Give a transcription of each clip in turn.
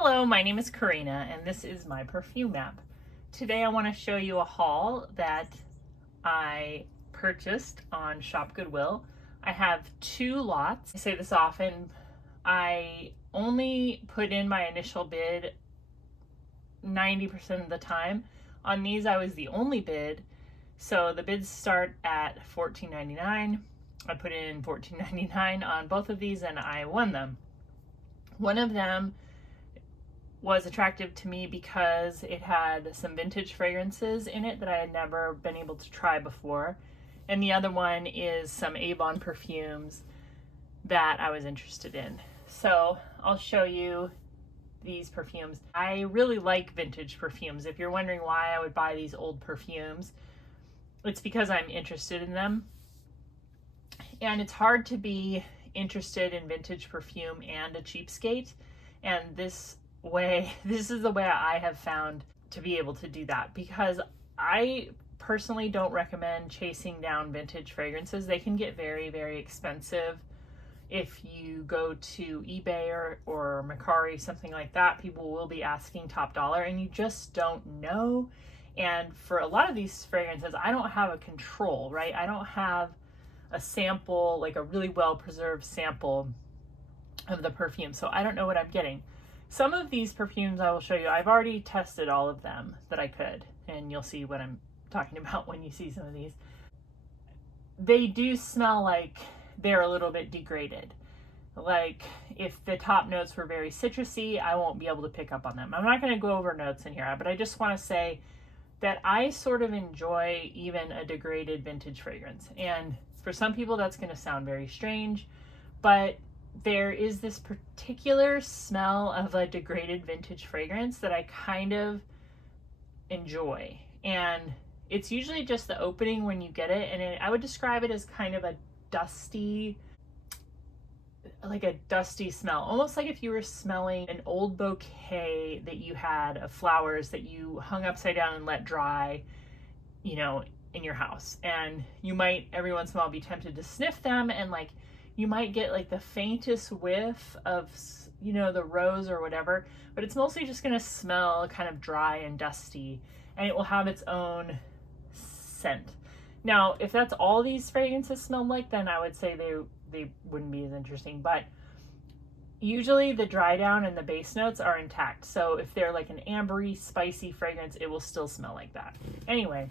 Hello, my name is Karina and this is my perfume map. Today I want to show you a haul that I purchased on Shop Goodwill. I have two lots. I say this often. I only put in my initial bid 90% of the time. On these I was the only bid. So the bids start at $14.99. I put in $14.99 on both of these and I won them. One of them was attractive to me because it had some vintage fragrances in it that I had never been able to try before. And the other one is some Avon perfumes that I was interested in. So I'll show you these perfumes. I really like vintage perfumes. If you're wondering why I would buy these old perfumes, it's because I'm interested in them. And it's hard to be interested in vintage perfume and a cheapskate. And this is the way I have found to be able to do that, because I personally don't recommend chasing down vintage fragrances. They can get very, very expensive. If you go to eBay or Mercari, something like that, people will be asking top dollar and you just don't know. And for a lot of these fragrances, I don't have a control, right? I don't have a sample, like a really well preserved sample of the perfume. So I don't know what I'm getting. Some of these perfumes I will show you, I've already tested all of them that I could, and you'll see what I'm talking about when you see some of these. They do smell like they're a little bit degraded. Like if the top notes were very citrusy, I won't be able to pick up on them. I'm not going to go over notes in here, but I just want to say that I sort of enjoy even a degraded vintage fragrance. And for some people that's going to sound very strange, but there is this particular smell of a degraded vintage fragrance that I kind of enjoy. And it's usually just the opening when you get it. And I would describe it as kind of a dusty smell. Almost like if you were smelling an old bouquet that you had of flowers that you hung upside down and let dry, in your house. And you might every once in a while be tempted to sniff them, and you might get like the faintest whiff of, the rose or whatever, but it's mostly just going to smell kind of dry and dusty, and it will have its own scent. Now, if that's all these fragrances smell like, then I would say they wouldn't be as interesting, but usually the dry down and the base notes are intact. So if they're like an ambery, spicy fragrance, it will still smell like that. Anyway,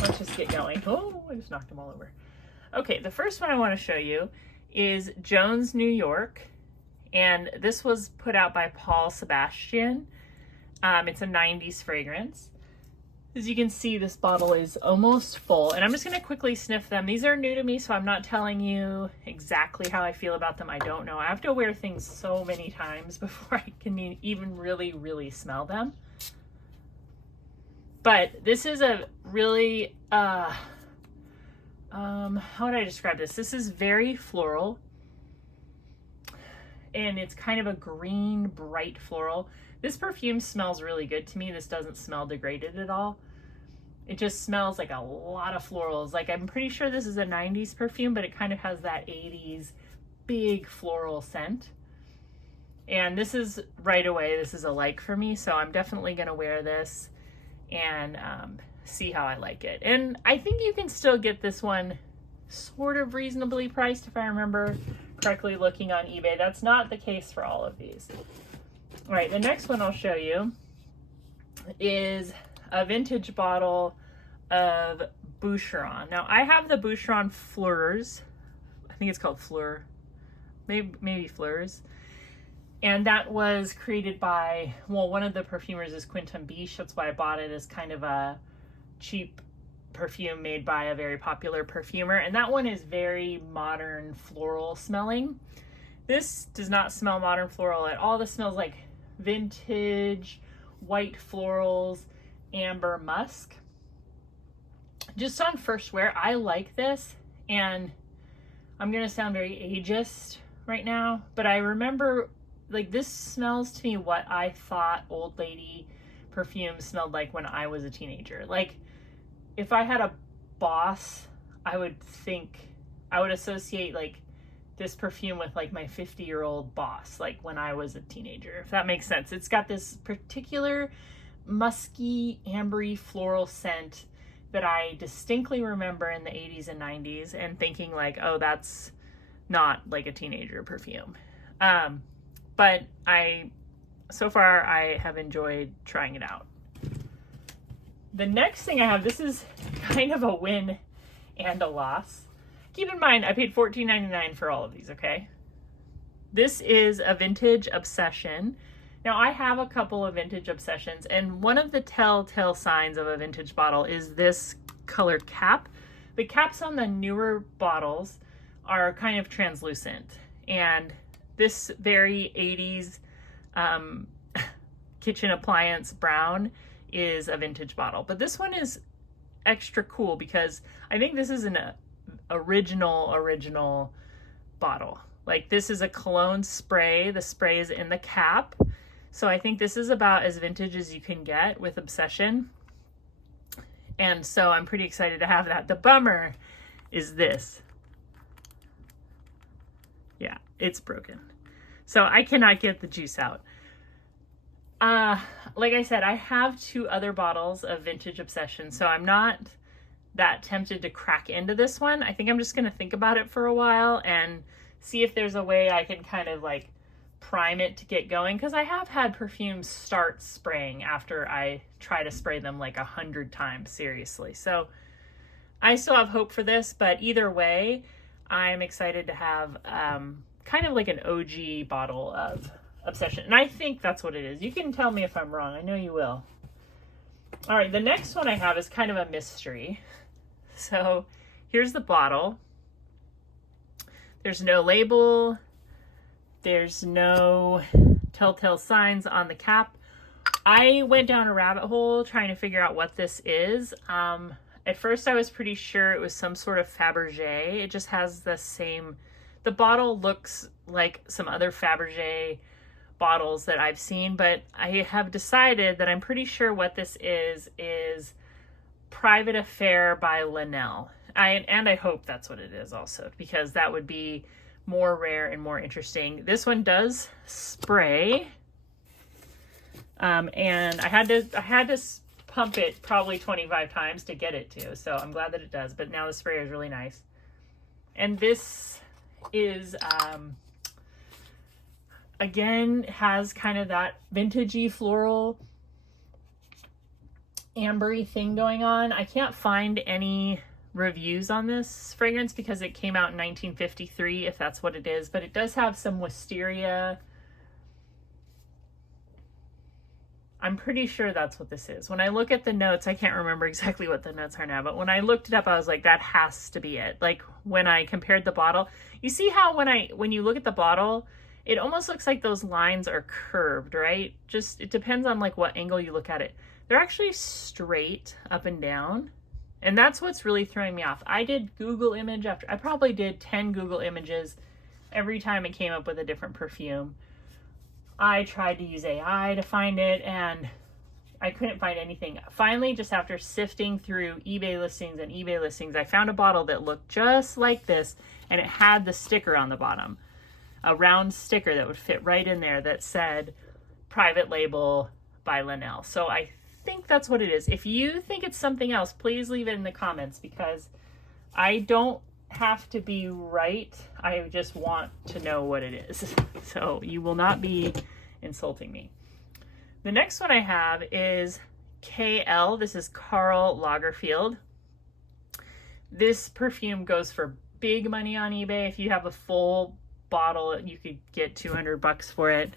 let's just get going. Oh, I just knocked them all over. Okay, the first one I want to show you is Jones, New York, and this was put out by Paul Sebastian. It's a 90s fragrance. As you can see, this bottle is almost full, and I'm just going to quickly sniff them. These are new to me, so I'm not telling you exactly how I feel about them. I don't know. I have to wear things so many times before I can even really, really smell them. But this is a really, how would I describe this? This is very floral, and it's kind of a green, bright floral. This perfume smells really good to me. This doesn't smell degraded at all. It just smells like a lot of florals. Like, I'm pretty sure this is a 90s perfume, but it kind of has that 80s big floral scent. And this is right away, this is a like for me. So I'm definitely going to wear this and see how I like it. And I think you can still get this one sort of reasonably priced, if I remember correctly looking on eBay. That's not the case for all of these. All right, the next one I'll show you is a vintage bottle of Boucheron. Now, I have the Boucheron Fleurs. I think it's called Fleur. Maybe Fleurs. And that was created by, one of the perfumers is Quentin Biche. That's why I bought it, as kind of a cheap perfume made by a very popular perfumer. And that one is very modern floral smelling. This does not smell modern floral at all. This smells like vintage, white florals, amber musk. Just on first wear, I like this, and I'm gonna sound very ageist right now, but I remember, this smells to me what I thought old lady perfume smelled like when I was a teenager. Like, if I had a boss, I would associate this perfume with like my 50-year-old boss, like when I was a teenager, if that makes sense. It's got this particular musky, ambery floral scent that I distinctly remember in the 80s and 90s and thinking like, oh, that's not like a teenager perfume. But so far I have enjoyed trying it out. The next thing I have, this is kind of a win and a loss. Keep in mind, I paid $14.99 for all of these, okay? This is a Vintage Obsession. Now, I have a couple of Vintage Obsessions, and one of the telltale signs of a vintage bottle is this colored cap. The caps on the newer bottles are kind of translucent, and this very 80s kitchen appliance brown is a vintage bottle. But this one is extra cool because I think this is an original bottle. Like, this is a cologne spray. The spray is in the cap. So I think this is about as vintage as you can get with Obsession. And so I'm pretty excited to have that. The bummer is this. Yeah, it's broken. So I cannot get the juice out. Like I said, I have 2 other bottles of Vintage Obsession, so I'm not that tempted to crack into this one. I think I'm just going to think about it for a while and see if there's a way I can kind of like prime it to get going, because I have had perfumes start spraying after I try to spray them like 100 times, seriously. So I still have hope for this, but either way, I'm excited to have kind of like an OG bottle of Obsession. And I think that's what it is. You can tell me if I'm wrong. I know you will. All right, the next one I have is kind of a mystery. So here's the bottle. There's no label. There's no telltale signs on the cap. I went down a rabbit hole trying to figure out what this is. At first I was pretty sure it was some sort of Fabergé. It just has the bottle looks like some other Fabergé bottles that I've seen, but I have decided that I'm pretty sure what this is Private Affair by Linnell. I hope that's what it is also, because that would be more rare and more interesting. This one does spray, and I had to pump it probably 25 times to get it to, so I'm glad that it does. But now the sprayer is really nice, and this is again has kind of that vintagey floral ambery thing going on. I can't find any reviews on this fragrance because it came out in 1953, if that's what it is, but it does have some wisteria. I'm pretty sure that's what this is. When I look at the notes, I can't remember exactly what the notes are now, but when I looked it up, I was like, that has to be it. Like, when I compared the bottle, you see how when you look at the bottle, it almost looks like those lines are curved, right? Just, it depends on like what angle you look at it. They're actually straight up and down. And that's what's really throwing me off. I did Google image after, I probably did 10 Google images every time it came up with a different perfume. I tried to use AI to find it, and I couldn't find anything. Finally, just after sifting through eBay listings, I found a bottle that looked just like this, and it had the sticker on the bottom. A round sticker that would fit right in there that said Private Label by Linnell. So I think that's what it is. If you think it's something else, please leave it in the comments, because I don't have to be right. I just want to know what it is. So you will not be insulting me. The next one I have is KL. This is Karl Lagerfeld. This perfume goes for big money on eBay. If you have a full bottle, you could get $200 for it.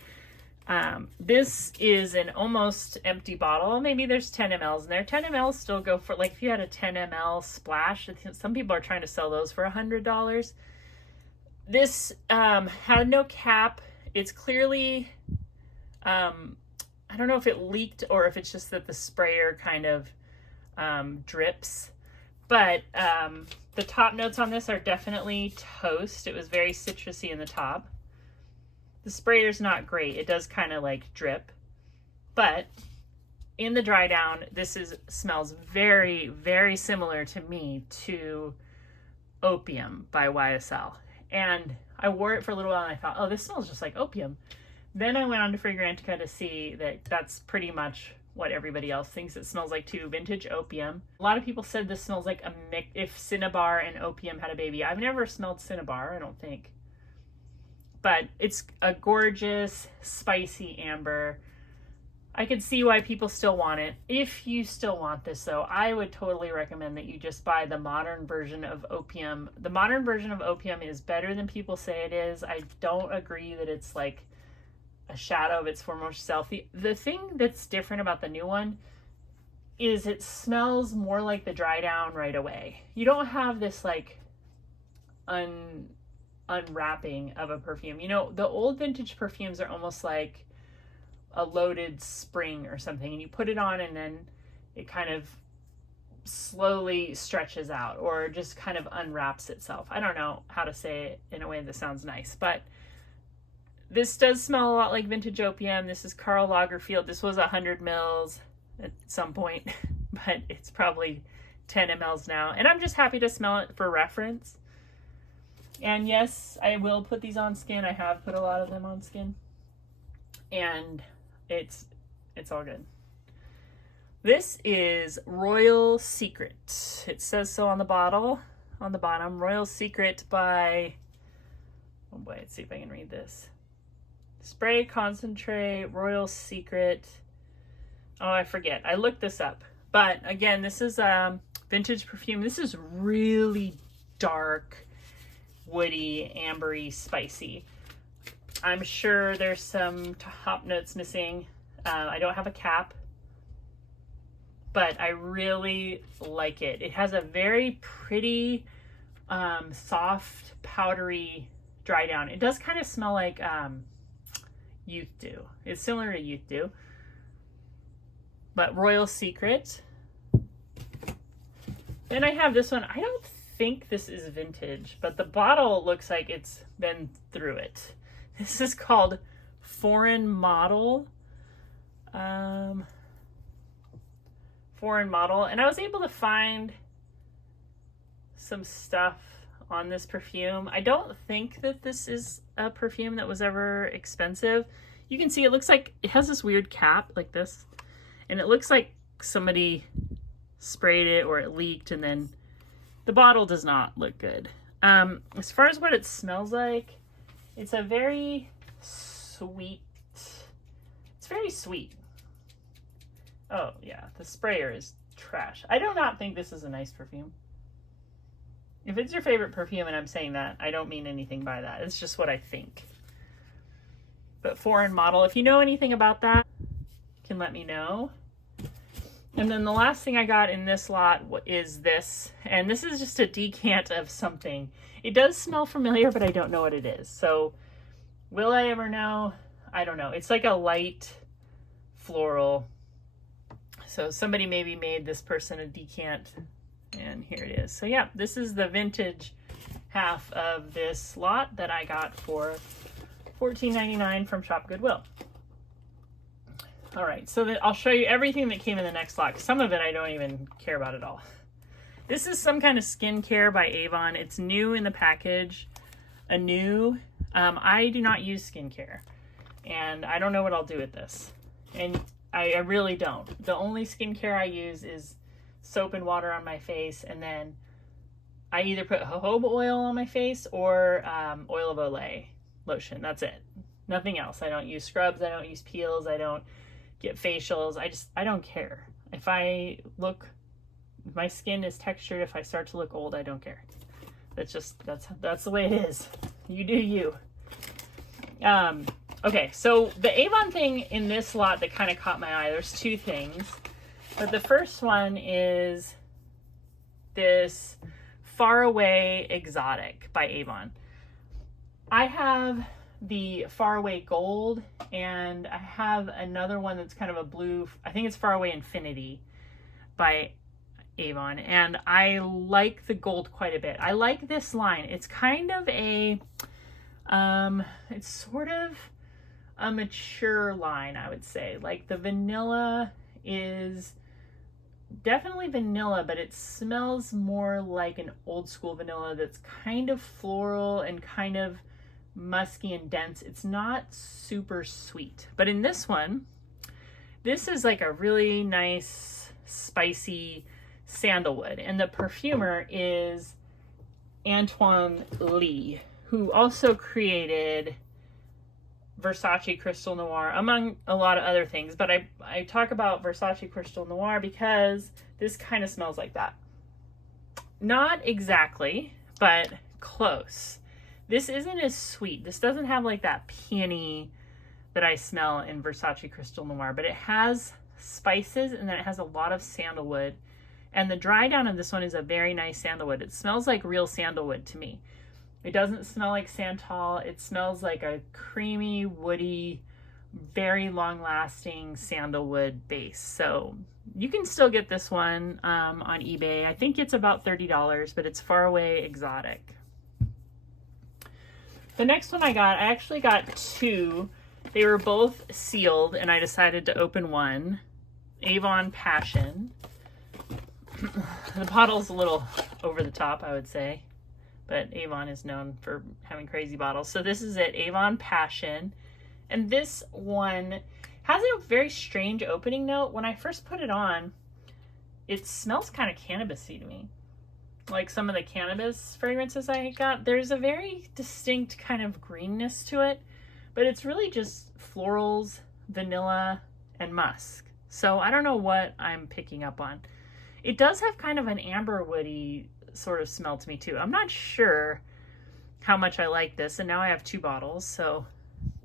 This is an almost empty bottle. Maybe there's 10 mLs in there. 10 mLs still go for, like, if you had a 10 ml splash, some people are trying to sell those for $100. This had no cap. It's clearly, I don't know if it leaked or if it's just that the sprayer kind of drips. But the top notes on this are definitely toast. It was very citrusy in the top. The sprayer's not great. It does kind of like drip. But in the dry down, this smells very, very similar to me to Opium by YSL. And I wore it for a little while and I thought, oh, this smells just like opium. Then I went on to Fragrantica to see that that's pretty much what everybody else thinks it smells like too, vintage opium. A lot of people said this smells like a mix, if cinnabar and opium had a baby. I've never smelled cinnabar, I don't think. But it's a gorgeous, spicy amber. I could see why people still want it. If you still want this though, I would totally recommend that you just buy the modern version of opium. The modern version of opium is better than people say it is. I don't agree that it's like a shadow of its former self. The thing that's different about the new one is it smells more like the dry down right away. You don't have this like unwrapping of a perfume. You know, the old vintage perfumes are almost like a loaded spring or something, and you put it on and then it kind of slowly stretches out or just kind of unwraps itself. I don't know how to say it in a way that sounds nice, but this does smell a lot like vintage opium. This is Karl Lagerfeld. This was 100 mils at some point, but it's probably 10 mls now. And I'm just happy to smell it for reference. And yes, I will put these on skin. I have put a lot of them on skin. And it's all good. This is Royal Secret. It says so on the bottle, on the bottom. Royal Secret by, oh boy, let's see if I can read this. Spray Concentrate, Royal Secret. Oh, I forget. I looked this up. But again, this is vintage perfume. This is really dark, woody, ambery, spicy. I'm sure there's some top notes missing. I don't have a cap, but I really like it. It has a very pretty, soft, powdery dry down. It does kind of smell like Youth Dew. It's similar to Youth Dew, but Royal Secret. Then I have this one. I don't think this is vintage, but the bottle looks like it's been through it. This is called Foreign Model. Foreign Model. And I was able to find some stuff on this perfume. I don't think that this is a perfume that was ever expensive. You can see it looks like it has this weird cap like this. And it looks like somebody sprayed it or it leaked, and then the bottle does not look good. As far as what it smells like, it's a very sweet, it's very sweet. Oh yeah, the sprayer is trash. I do not think this is a nice perfume. If it's your favorite perfume and I'm saying that, I don't mean anything by that. It's just what I think. But Foreign Model, if you know anything about that, you can let me know. And then the last thing I got in this lot is this. And this is just a decant of something. It does smell familiar, but I don't know what it is. So will I ever know? I don't know. It's like a light floral. So somebody maybe made this person a decant, and here it is. So yeah, this is the vintage half of this lot that I got for $14.99 from Shop Goodwill. All right, so I'll show you everything that came in the next lot. Some of it I don't even care about at all. This is some kind of skincare by Avon. It's new in the package, I do not use skincare, and I don't know what I'll do with this. And I really don't. The only skincare I use is soap and water on my face, and then I either put jojoba oil on my face or oil of Olay lotion. That's it. Nothing else. I don't use scrubs. I don't use peels. I don't get facials. I don't care. If my skin is textured, if I start to look old, I don't care. That's the way it is. You do you. Okay, so the Avon thing in this lot that kind of caught my eye, there's two things. But the first one is this Far Away Exotic by Avon. I have the Far Away Gold, and I have another one that's kind of a blue. I think it's Far Away Infinity by Avon, and I like the gold quite a bit. I like this line. It's kind of a, it's sort of a mature line, I would say. Like the vanilla is definitely vanilla, but it smells more like an old school vanilla that's kind of floral and kind of musky and dense. It's not super sweet. But in this one, this is like a really nice, spicy sandalwood. And the perfumer is Antoine Lee, who also created Versace Crystal Noir, among a lot of other things. But I talk about Versace Crystal Noir because this kind of smells like that. Not exactly, but close. This isn't as sweet. This doesn't have like that peony that I smell in Versace Crystal Noir, but it has spices and then it has a lot of sandalwood. And the dry down of this one is a very nice sandalwood. It smells like real sandalwood to me. It doesn't smell like Santal. It smells like a creamy, woody, very long-lasting sandalwood base. So you can still get this one on eBay. I think it's about $30, but it's Far Away Exotic. The next one I actually got two. They were both sealed, and I decided to open one. Avon Passion. The bottle's a little over the top, I would say, but Avon is known for having crazy bottles. So this is it, Avon Passion. And this one has a very strange opening note. When I first put it on, it smells kind of cannabis-y to me. Like some of the cannabis fragrances I got, there's a very distinct kind of greenness to it, but it's really just florals, vanilla, and musk. So I don't know what I'm picking up on. It does have kind of an amber woody sort of smell to me too. I'm not sure how much I like this, and now I have two bottles, so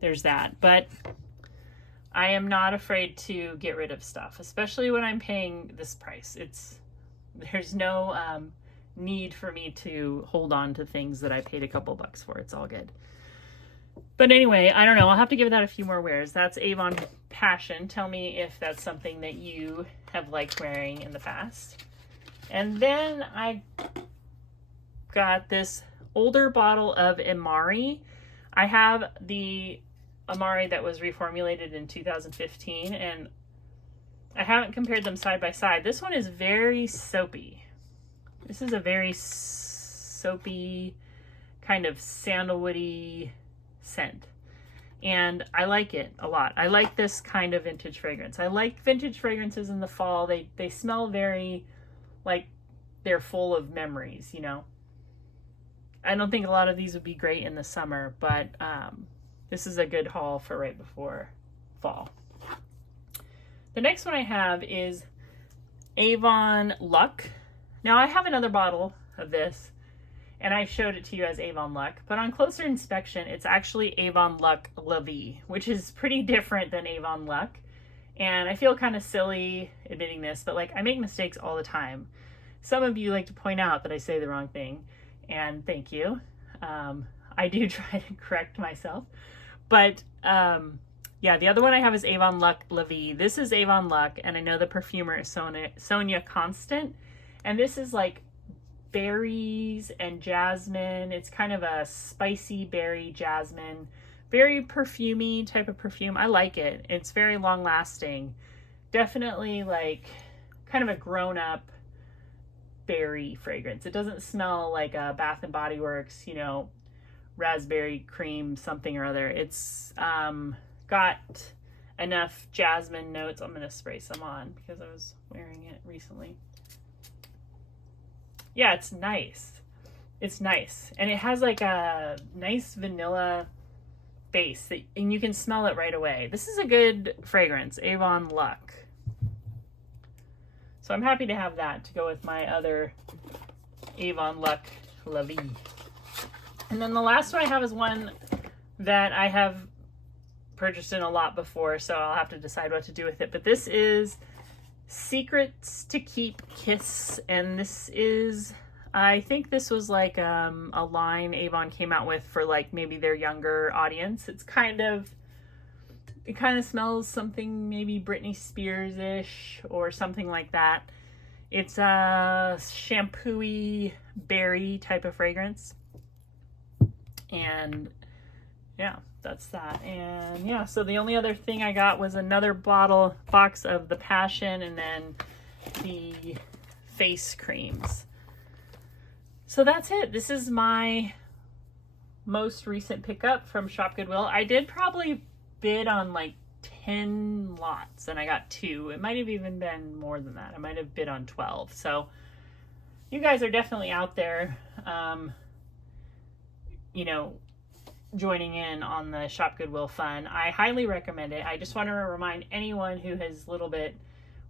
there's that. But I am not afraid to get rid of stuff, especially when I'm paying this price. There's no need for me to hold on to things that I paid a couple bucks for. It's all good. But anyway, I don't know. I'll have to give that a few more wears. That's Avon Passion. Tell me if that's something that you have liked wearing in the past. And then I got this older bottle of Imari. I have the Amari that was reformulated in 2015, and I haven't compared them side by side. This one is very soapy. This is a very soapy, kind of sandalwoody scent. And I like it a lot. I like this kind of vintage fragrance. I like vintage fragrances in the fall. They smell very like they're full of memories, you know. I don't think a lot of these would be great in the summer, but this is a good haul for right before fall. The next one I have is Avon Luck. Now I have another bottle of this, and I showed it to you as Avon Luck, but on closer inspection, it's actually Avon Luck La Vie, which is pretty different than Avon Luck. And I feel kind of silly admitting this, but like I make mistakes all the time. Some of you like to point out that I say the wrong thing, and thank you. I do try to correct myself. But yeah, the other one I have is Avon Luck La Vie. This is Avon Luck, and I know the perfumer is Sonia Constant. And this is like berries and jasmine. It's kind of a spicy berry jasmine, very perfumey type of perfume. I like it. It's very long lasting. Definitely like kind of a grown up berry fragrance. It doesn't smell like a Bath and Body Works, you know, raspberry cream something or other. It's got enough jasmine notes. I'm going to spray some on because I was wearing it recently. Yeah, it's nice. It's nice. And it has like a nice vanilla base and you can smell it right away. This is a good fragrance, Avon Luck. So I'm happy to have that to go with my other Avon Luck La Vie. And then the last one I have is one that I have purchased in a lot before, so I'll have to decide what to do with it. But this is Secrets to Keep Kiss, and this is, I think this was like a line Avon came out with for like maybe their younger audience. It kind of smells something maybe Britney Spears-ish or something like that. It's a shampoo-y berry type of fragrance. And yeah, that's that. And yeah, so the only other thing I got was another box of the Passion and then the face creams. So that's it. This is my most recent pickup from Shop Goodwill. I did probably bid on like 10 lots and I got 2. It might have even been more than that. I might have bid on 12. So you guys are definitely out there, you know, joining in on the Shop Goodwill fun. I highly recommend it. I just want to remind anyone who is a little bit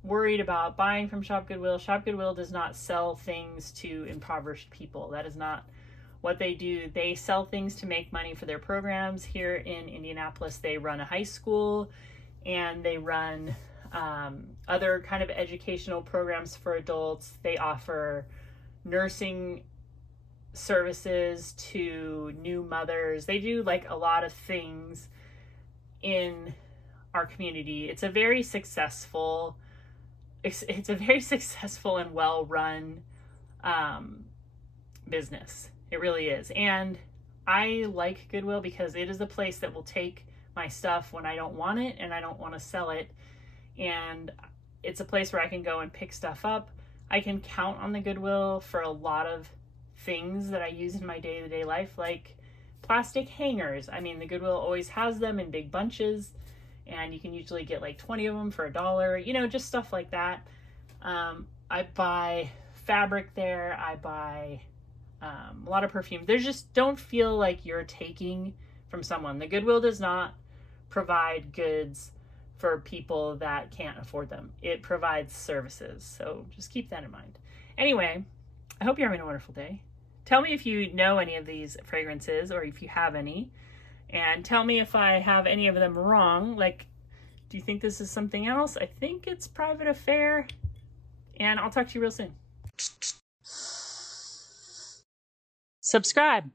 worried about buying from Shop Goodwill. Shop Goodwill does not sell things to impoverished people. That is not what they do. They sell things to make money for their programs. Here in Indianapolis, they run a high school and they run other kind of educational programs for adults. They offer nursing services to new mothers. They do like a lot of things in our community. It's a very successful and well-run business. It really is. And I like Goodwill because it is a place that will take my stuff when I don't want it and I don't want to sell it. And it's a place where I can go and pick stuff up. I can count on the Goodwill for a lot of things that I use in my day-to-day life, like plastic hangers. I mean, the Goodwill always has them in big bunches, and you can usually get like 20 of them for $1, you know, just stuff like that. I buy fabric there. I buy a lot of perfume. There's just, don't feel like you're taking from someone. The Goodwill does not provide goods for people that can't afford them. It provides services. So just keep that in mind. Anyway, I hope you're having a wonderful day. Tell me if you know any of these fragrances or if you have any. And tell me if I have any of them wrong. Like, do you think this is something else? I think it's Private Affair. And I'll talk to you real soon. Subscribe.